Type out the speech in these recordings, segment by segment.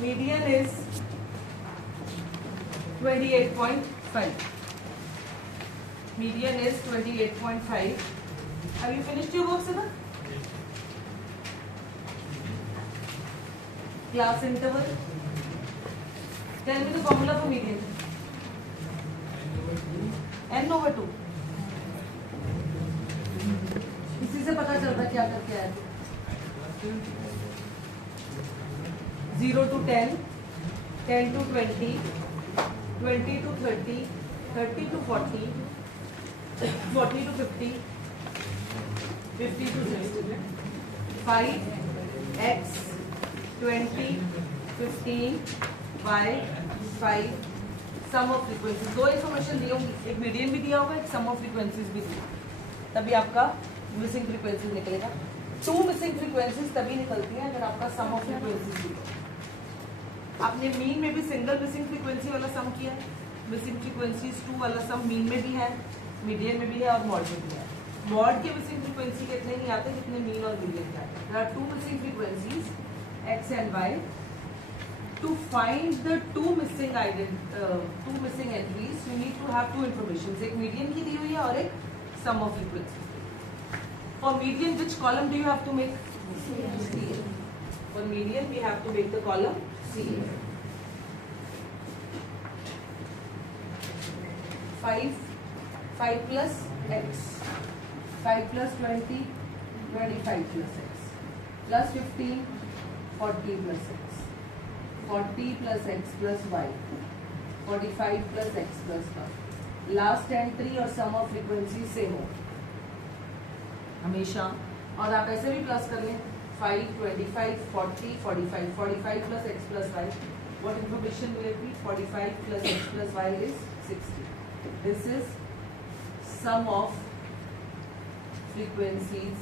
median is 28.5. Median is 28.5. Have you finished your work, Siva? Class interval. Tell me the formula for median. n over 2. इसी से पता चलता है क्या करके आया. 0 to 10, 10 to 20, 20 to 30, 30 to 40, 40 to 50, 50 to 60. 5x 20, 15, y 5. Sum of frequencies. दो information दी होंगी, एक मीडियन भी दिया होगा, एक सम ऑफ फ्रीक्वेंसीज भी दिया. तभी आपका मिसिंग फ्रीक्वेंसीज निकलेगा. 2 मिसिंग फ्रीक्वेंसीज तभी निकलती है अगर आपका सम ऑफ फ्रीक्वेंसीज भी हो. आपने मीन में भी सिंगल मिसिंग फ्रीक्वेंसी वाला सम किया है. मिसिंग फ्रीक्वेंसीज 2 वाला सम मीन में भी है, मीडियन में भी है और मॉड में भी है. मॉड के मिसिंग फ्रीक्वेंसी के इतने नहीं आते जितने मीन और मीडियन के आते हैं. There are 2 missing frequencies x and y. To find the two missing entries, you need to have two informations. एक median की दी हुई है और एक sum of frequencies. For median, which column do you have to make? CF. For median, we have to make the column CF. 5 plus x, 5 plus 20, 25 plus x, plus 15, 40 plus x. 40 plus x plus y, 45 plus x plus y. Last entry और सम of frequency same हो हमेशा. और आप ऐसे भी plus कर लें. 5, 25, 40, 45, 45 plus x plus y. What information will it be? 45 plus x plus y is 60. This is sum of frequencies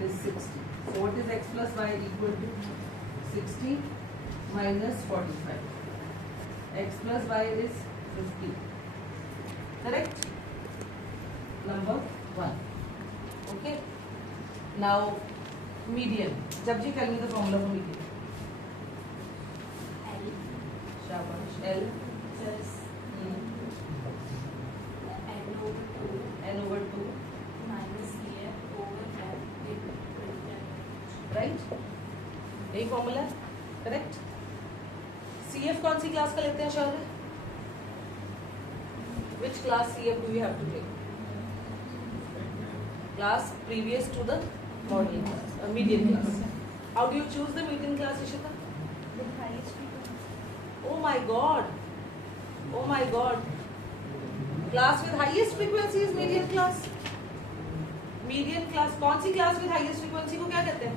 is 60. So what is x plus y equal to? 60 minus 45. X plus y is 50. Correct? Number 1. Okay. Now median. जब जी tell me the formula for median. L. शाबाश. L. Plus n over 2. N over 2. Minus CF over L. Right? यही formula है. Correct? CF कौन सी class का लेते हैं शौर्य? Which class CF do you have to take? Class previous to the model class, median class. How do you choose the median class, Ishita? The highest frequency. Oh my God! Oh my God! Class with highest frequency is median class. Median class कौन सी class with highest frequency को क्या कहते हैं?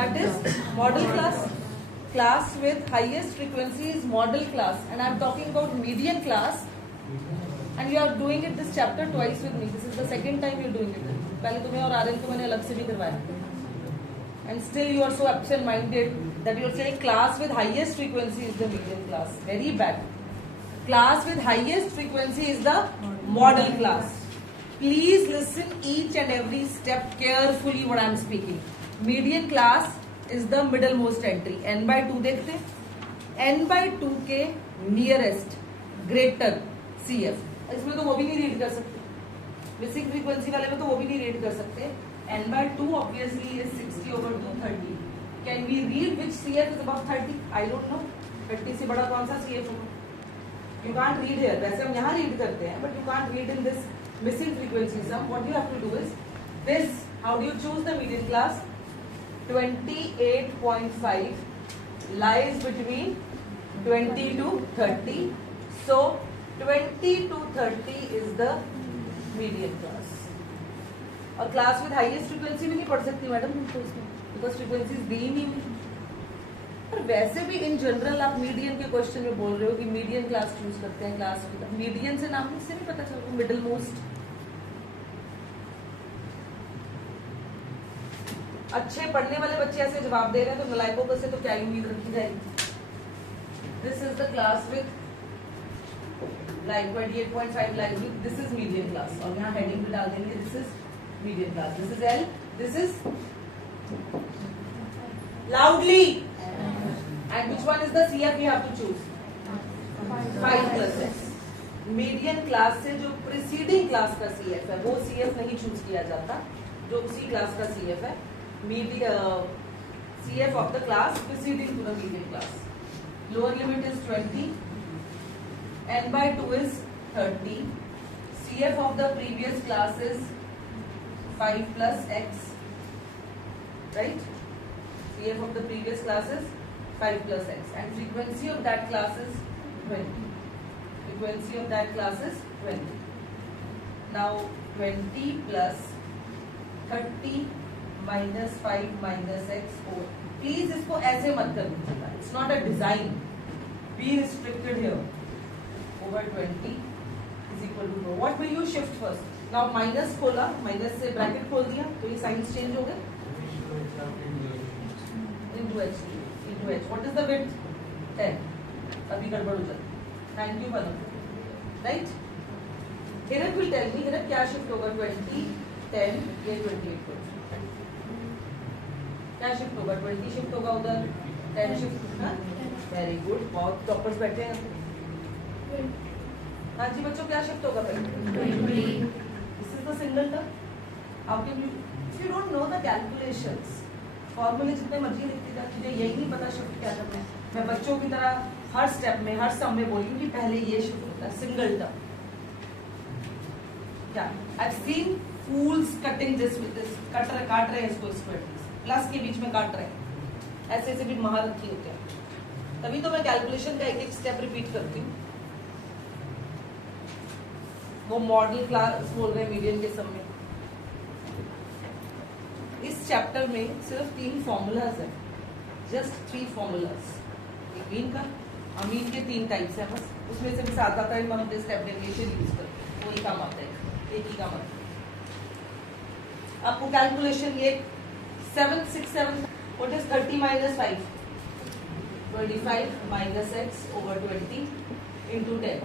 That is model class. Class with highest frequency is model class, and I am talking about median class. And you are doing it this chapter twice with me. This is the second time you are doing it. पहले तुम्हें और आर्यन को मैंने अलग से भी करवाया. And still you are so absent-minded that you are saying class with highest frequency is the median class. Very bad. Class with highest frequency is the model class. Please listen each and every step carefully what I am speaking. Median class is the middlemost entry. n by 2 देखते हैं. n by 2 के nearest greater CF. इसमें तो वो भी नहीं read कर सकते. मिसिंग फ्रीक्वेंसी वाले में तो वो भी नहीं रीड कर सकते. n by 2 obviously is 60 over 230. Can we read which CF is above 30? I don't know. 30 से बड़ा कौन सा CF होगा? You can't read here. वैसे हम यहाँ रीड करते हैं, but you can't read in this missing frequency sum. What you have to do is this. How do you choose the median class? 28.5 lies between 20 to 30. So 20 to 30 is the median class. और class with highest frequency भी नहीं पढ़ सकती madam तो उसमें, because frequencies दी ही नहीं. पर वैसे भी इन जनरल आप मीडियन के क्वेश्चन में बोल रहे हो कि मीडियन क्लास चूज करते हैं. क्लास मीडियन से नाम से नहीं पता चलता मिडिल मोस्ट. अच्छे पढ़ने वाले बच्चे ऐसे जवाब दे रहे हैं तो नलायकों को से तो क्या उम्मीद रखी जाएगी. This is the class with like 28.5 like this is median class. और यहाँ हेडिंग भी डाल देंगे this is median class. This is L. This is loudly And which one is the CF you have to choose? 5 plus x. Median class से जो preceding class का CF है वो CF नहीं चूज किया जाता, जो उसी क्लास का CF है. CF of the class preceding to the median class. Lower limit is 20. N by 2 is 30. CF of the previous class is 5 plus x. Right? CF of the previous class is 5 plus x. And frequency of that class is 20. Frequency of that class is 20. Now 20 plus 30 minus 5 minus x 4. Please इसको ऐसे मत करना. It's not a design. Be restricted here. Over 20 is equal to 4. What will you shift first? Now minus खोला, minus से bracket खोल दिया, तो ये signs change हो गए. Into h. Into h. What is the width? 10. अभी गड़बड़ हो जाती. Thank you Banu. Right? Here will tell me here क्या shift होगा 20, 10 ये 28 को. क्या शिफ्ट होगा? 20 शिफ्ट होगा उधर, 10 शिफ्ट. वेरी गुड, बहुत टॉपर्स बैठे हैं. हाँ जी बच्चों, क्या शिफ्ट होगा? This is the single term. How can you, if you don't know the calculations, फॉर्मूले जितने मर्जी लिखते जाओ, तुझे यही नहीं पता शिफ्ट क्या करना है. मैं बच्चों की तरह हर स्टेप में, हर सम में बोली कि पहले ये शिफ्ट होता है, सिंगल टर्म. क्या I have seen fools cutting this with this. काट रहे हैं इसको स्क्वायर प्लस के बीच में काट रहे हैं. ऐसे ऐसे भी महारथी होते हैं. तभी तो मैं कैलकुलेशन का एक एक स्टेप रिपीट करती हूँ. वो मॉडल क्लास बोल रहे हैं मीडियन के सम में. इस चैप्टर में सिर्फ 3 फॉर्मूलाज है, जस्ट 3 फॉर्मूलाज. एक मीन का, अमीन के 3 टाइप्स है बस. उसमें से भी साथ आता है हम स्टेप डेविएशन यूज करते हैं, वही काम आता है, एक ही काम आता है. आपको कैलकुलेशन ये 7 6 7. What is 30 minus 5? 25 minus x over 20 into 10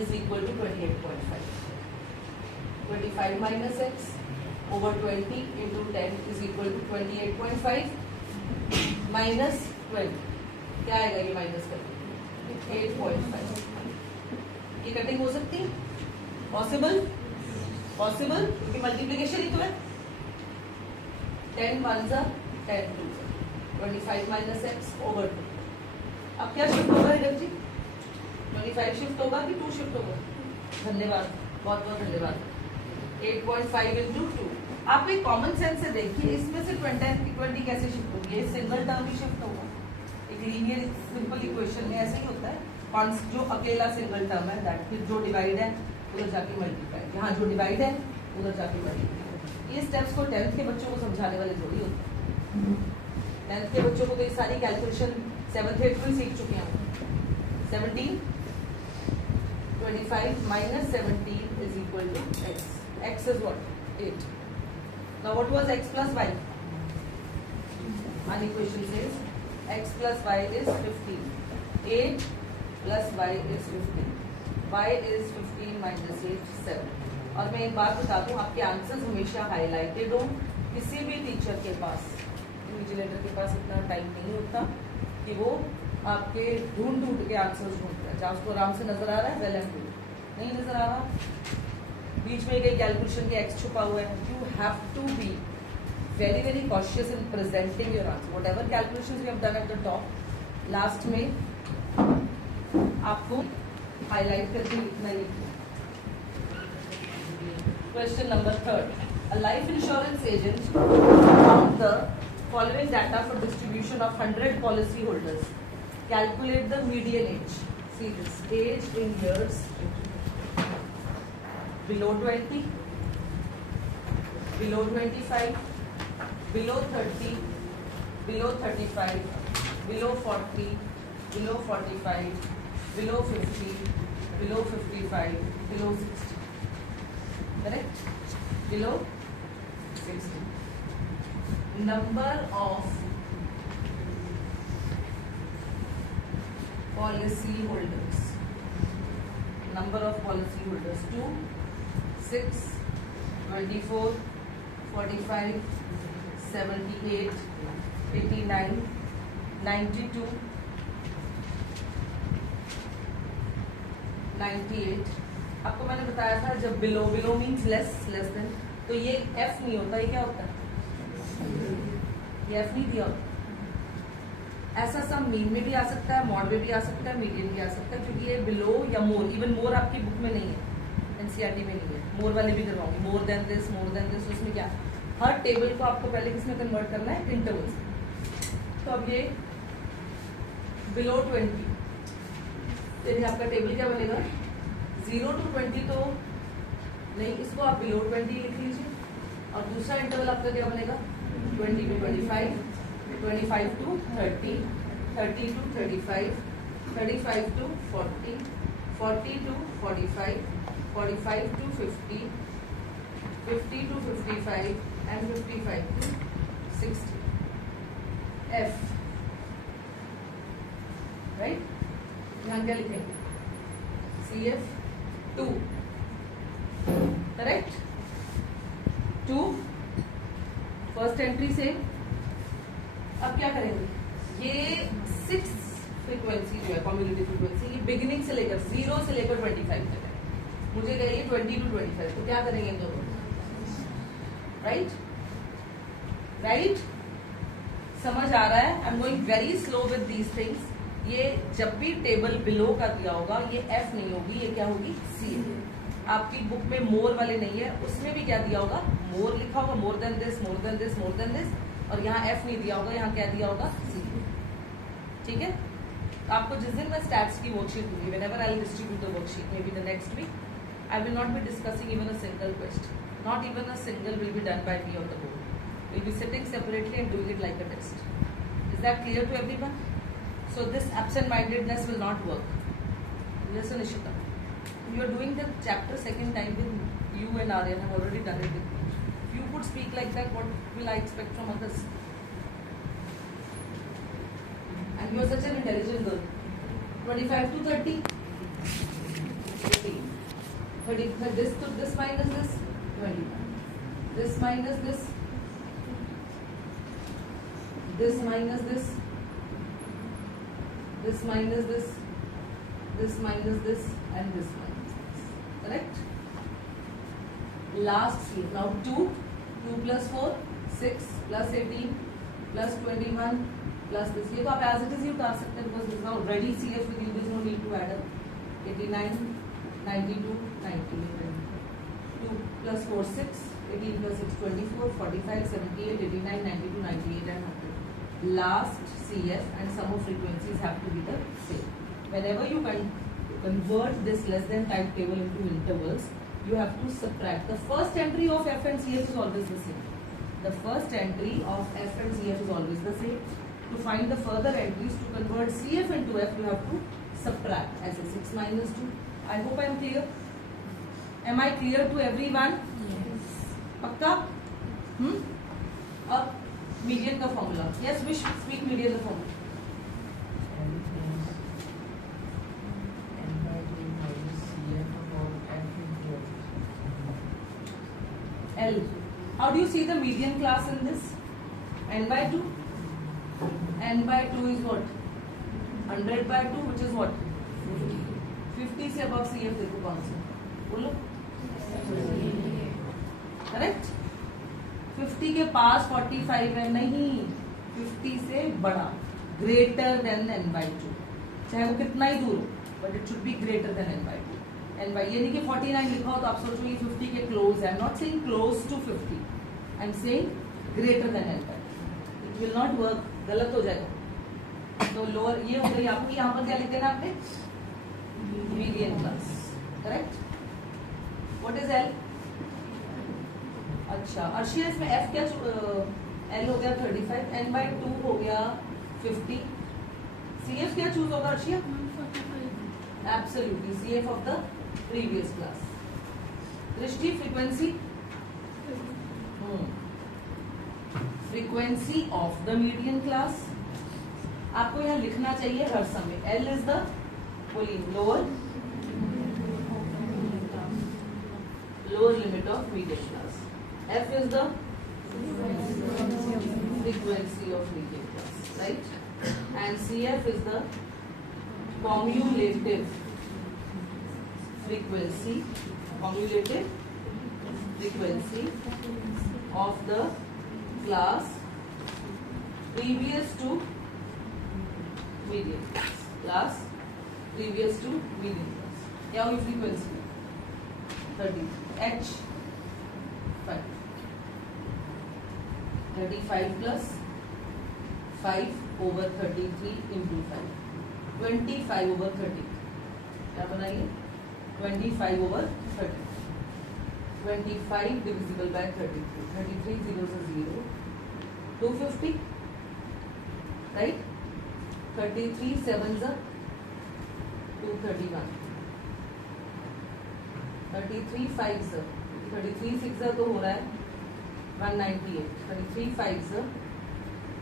is equal to 28.5. 25 minus x over 20 into 10 is equal to 28.5 minus 20. क्या आएगा ये माइनस करके? 8.5. ये कटिंग हो सकती है? पॉसिबल? पॉसिबल, क्योंकि मल्टीप्लीकेशन ही तो है. 10 1 10 2 25 minus x over 2. अब क्या शिफ्ट होगा हिरक जी? 25 शिफ्ट होगा कि 2 शिफ्ट होगा? धन्यवाद, बहुत बहुत धन्यवाद. 8.5 into 2. आप एक कॉमन सेंस से देखिए, इसमें से 20 कैसे शिफ्ट होगी? ये सिंगल टर्म ही शिफ्ट होगा. एक लीनियर सिंपल इक्वेशन में ऐसे ही होता है. जो अकेला सिंगल टर्म है, दैट फिर जो डिवाइड है उधर जाके मल्टीप्लाई, यहाँ जो डिवाइड है उधर जाके मल्टीप्लाई. ये स्टेप्स को 10th के बच्चों को समझाने वाले थोड़ी होते हैं. 10th के बच्चों को तो ये सारी कैलकुलेशन 7th 8th में सीख चुके हैं. 17 25 minus 17 is equal to x. X is what? 8. Now what was x plus y? Our equation says x plus y is 15. 8 plus y is 15. Y is 15 minus 8 7. और मैं एक बात बता दूं, आपके आंसर्स हमेशा हाईलाइटेड हो. किसी भी टीचर के पास, इन्विजिलेटर के पास इतना टाइम नहीं होता कि वो आपके ढूंढ के आंसर्स ढूंढता है. जहाँ उसको आराम से नजर आ रहा है वेल एंड गुड, नहीं नजर आ रहा, बीच में कई कैलकुलेशन के एक्स छुपा हुआ है. You have to be very very cautious in presenting your answer. Whatever calculation you have done at the top, last में आपको हाईलाइट करके लिखना ही लिखना. Question number 3. A life insurance agent found the following data for distribution of 100 policy holders. Calculate the median age. See this. Age in years. Below 20, below 25, below 30, below 35, below 40, below 45, below 50, below 55, below 60. Correct? Below 60. Number of policy holders. Number of policy holders 2, 6, 24, 45, 78, 89, 92, 98। आपको मैंने बताया था जब below, below means less, less than, तो ये F नहीं होता, ये क्या होता है? ये एफ नहीं दिया होता। ऐसा सब मीन में भी आ सकता है, मॉड में भी आ सकता है, मीडियन भी आ सकता है, क्योंकि ये बिलो या मोर, इवन मोर आपकी बुक में नहीं है, एनसीईआरटी में नहीं है। मोर वाले भी करवाऊंगी, मोर देन दिस, उसमें क्या, हर टेबल को आपको पहले किसमें कन्वर्ट करना है? इंटरवल्स। तो अब ये बिलो 20, फिर आपका टेबल क्या बनेगा? 0 to 20 तो नहीं, इसको आप बिलो 20 लिख लीजिए। और दूसरा इंटरवल आपका क्या बनेगा? 20 to 25, 25 to 30, 30 to 35, 35 to 40, 40 to 45, 45 to 50, 50 to 55 and 55 to 60. F, right? यहाँ क्या लिखेंगे? CF 2, correct? 2 फर्स्ट एंट्री से। अब क्या करेंगे? ये 6 फ्रीक्वेंसी जो है, कम्युनिटी फ्रीक्वेंसी, ये बिगिनिंग से लेकर 0 से लेकर 25 तक है। मुझे कहिए 20 to 25, तो क्या करेंगे इन दोनों? राइट? राइट? समझ आ रहा है? I am going very slow with these things. ये जब भी टेबल बिलो का दिया होगा, ये एफ नहीं होगी, ये क्या होगी? सी। आपकी बुक में मोर वाले नहीं है, उसमें भी क्या दिया होगा? मोर लिखा होगा, more than this, more than this, more than this, और यहाँ एफ नहीं दिया होगा, यहाँ क्या दिया होगा? सी। ठीक है? आपको जिस दिन मैं स्टैट्स की वर्कशीट दूंगी, whenever I will distribute the worksheet, maybe the next week, I will not be discussing even a single question. Not even a single will be done by me on the board. We'll be sitting separately and doing it like a test. Is that clear to everyone? So this absent-mindedness will not work. Listen, Ishita. You are doing the chapter second time with you and Aryan. I've already done it with you. If you could speak like that, what will I expect from others? And you are such an intelligent girl. 25 to 30. 15. 30, this to this minus this, 21. This minus this, this minus this, this minus this, this minus this, and this minus this. Correct? Last C. Now 2 plus 4, 6 plus 18 plus 21 plus this. ये तो आप as it is ही उतार सकते हैं, because this is already CF with you. There is no need to add up. 89, 92, 98, 2 plus 4, 6, 18 plus 6, 24, 45, 78, 89, 92, 98 and 100. Last CF and sum of frequencies have to be the same. Whenever you convert this less than type table into intervals, you have to subtract. The first entry of F and CF is always the same. The first entry of F and CF is always the same. To find the further entries, to convert CF into F, you have to subtract. As a 6 minus 2. I hope I am clear. Am I clear to everyone? Yes. पक्का? अब median का formula. Yes, wish speak median का formula. L. How do you see the median class in this? N by 2. N by 2 is what? 100 by 2, which is what? 50 से above CF देखो कौन सा? बोलो. Correct? 50 के पास 45 है, नहीं, 50 से बड़ा, ग्रेटर देन n by 2, चाहे वो कितना ही दूर हो, but it should be greater than n by 2. n by, ये नहीं कि 49 लिखा हो तो आप सोचो ये 50 के क्लोज है. I am not saying close to 50, I am saying greater than n by 2. It will not work, गलत हो जाएगा. तो लोअर ये हो गई आपकी. यहाँ पर क्या लिख देना आपने? Median class. Correct? What is L? अच्छा अर्शिया, इसमें F क्या? L हो गया 35, N by 2 हो गया 50. CF क्या चूज होगा Arshia? 145. Absolutely CF of the previous class. दृष्टि frequency, frequency of the median class. आपको यहाँ लिखना चाहिए हर समय. L इज द, बोलिए, lower limit of median class. F is the frequency of median class, right? and CF is the cumulative frequency of the class previous to median class. क्या हुई frequency? 30 H 35 plus 5 over 33 into 5 25 over 30. क्या बनाइए? 25 over 30. 25 divisible by 33. 33 zeros are 0. 250. Right? 33 sevens are 231. 33 fives are 33 six तो हो रहा है 198. 33 fives are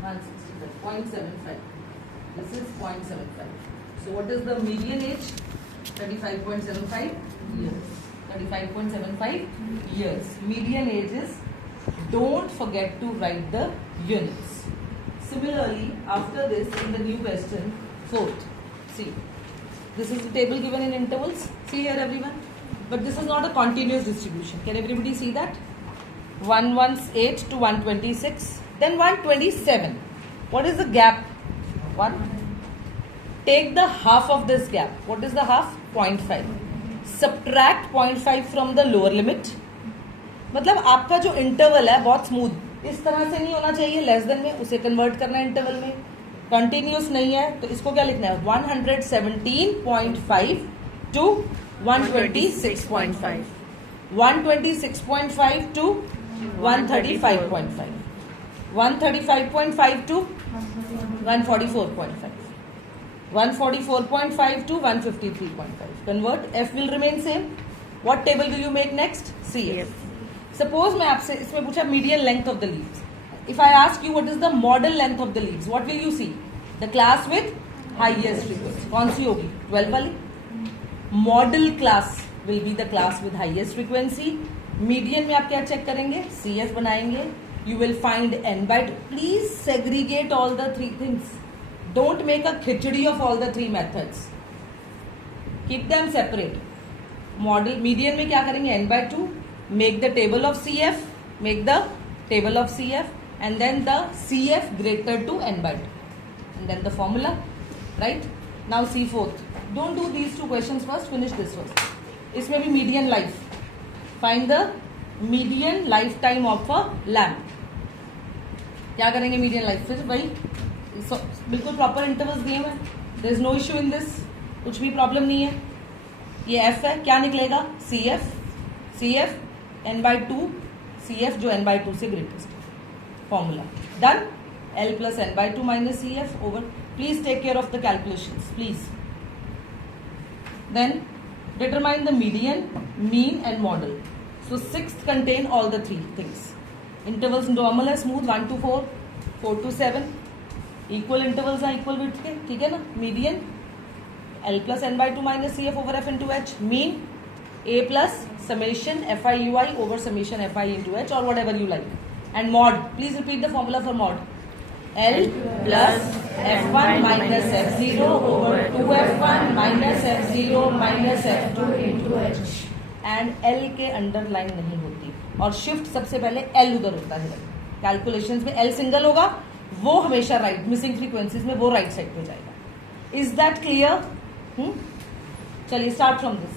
165.75. This is 0.75. So what is the median age? 35.75 years. 35.75 years. Median age is. Don't forget to write the units. Similarly, after this, in the new question, fourth. See, this is the table given in intervals. See here, everyone. But this is not a continuous distribution. Can everybody see that? 118 to 126. Then 127. What is the gap? 1. Take the half of this gap. What is the half? 0.5. Subtract 0.5 from the lower limit. मतलब आपका जो interval है बहुत smooth, इस तरह से नहीं होना चाहिए लेस देन में, उसे कन्वर्ट करना है इंटरवल में. कंटिन्यूस नहीं है तो इसको क्या लिखना है? 117.5 to 126.5. 126.5 to 135.5. 135.5 to 144.5. 144.5 to 153.5. Convert. F will remain same. What table will you make next? CF. Suppose मैं आपसे इसमें पूछा median length of the leaves. If I ask you what is the model length of the leaves, what will you see? The class with highest frequency. कौन सी होगी? 12 वाली. Model class will be the class with highest frequency. Median में आप क्या check करेंगे? CF बनाएंगे. You will find n by 2. Please segregate all the three things. Don't make a khichdi of all the three methods. Keep them separate. Model median में क्या करेंगे? n by 2. Make the table of CF. Make the table of CF, and then the CF greater to n by 2, and then the formula. Right? Now see fourth. Don't do these two questions first. Finish this first. इसमें भी median life. Find the median lifetime of a lamp. क्या करेंगे median life? फिर वही बिल्कुल proper intervals दिए हुए. There is no issue in this. कुछ भी प्रॉब्लम नहीं है. ये एफ है. क्या निकलेगा? CF n by 2. CF जो n by 2 से greatest. Formula done. L plus n by 2 minus CF over. Please take care of the calculations, please. Then determine the median, mean and model. So sixth contain all the three things. Intervals normal है, smooth 1 to 4, 4 to 7. Equal intervals are equal width के, ठीक है ना? Median L plus n by 2 minus CF over F into H. Mean A plus summation FI/UI over summation FI into H, or whatever you like. And mod. Please repeat the formula for mod. L plus F1 minus F0 over 2F1 minus F0 minus F2 into H. And L के underline नहीं होती, और shift सबसे पहले L उधर होता है. Calculations में L सिंगल होगा, वो हमेशा राइट. मिसिंग फ्रीक्वेंसीज में वो राइट साइड पे जाएगा. Is that clear? चलिए स्टार्ट फ्रॉम दिस.